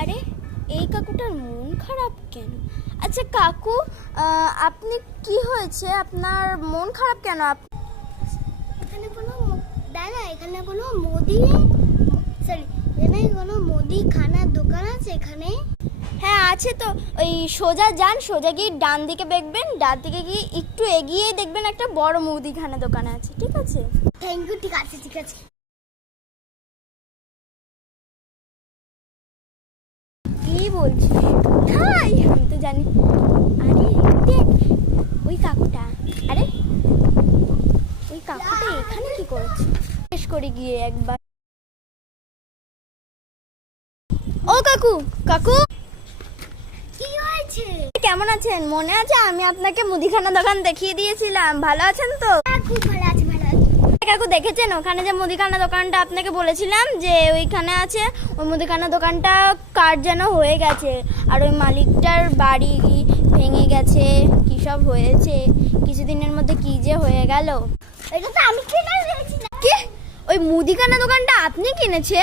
আরে এই কাকুটার মন খারাপ কেন? আচ্ছা কাকু, আপনি কি হয়েছে? আপনার মন খারাপ কেন? এখানে কোনো এখানে কোনো মুদিখানার দোকান আছে এখানে? হ্যাঁ আছে তো। ওই সোজা যান, সোজা গিয়ে ডান দিকে দেখবেন, ডান দিকে গিয়ে একটু এগিয়ে দেখবেন একটা বড় মুদিখানা দোকান আছে। ঠিক আছে? Thank you. ঠিক আছে ঠিক আছে। কি বলছি? হাই, আমি তো জানি। আরে দেখ ওই কাকুটা। আরে ওই কাকুটা এখানে কি করছে? শেষ করে গিয়ে একবার। ও কাকু, কাকু কি হয়েছে? কেমন আছেন? মনে আছে আমি আপনাকে মুদিখানা দোকান দেখিয়ে দিয়েছিলাম, ভালো আছেন তো? খুব ভালো আছে, ভালো আছে। কাকু দেখেছেন ওখানে যে মুদিখানা দোকানটা আপনাকে বলেছিলাম যে ওইখানে আছে, ওই মুদিখানা দোকানটা কার যেন হয়ে গেছে, আর ওই মালিকটার বাড়ি ভেঙে গেছে, কি সব হয়েছে, কিছুদিনের মধ্যে কি যে হয়ে গেল। এটা তো আমি কিনে দিয়েছি। কি? ওই মুদিখানা দোকানটা আপনি কিনেছে?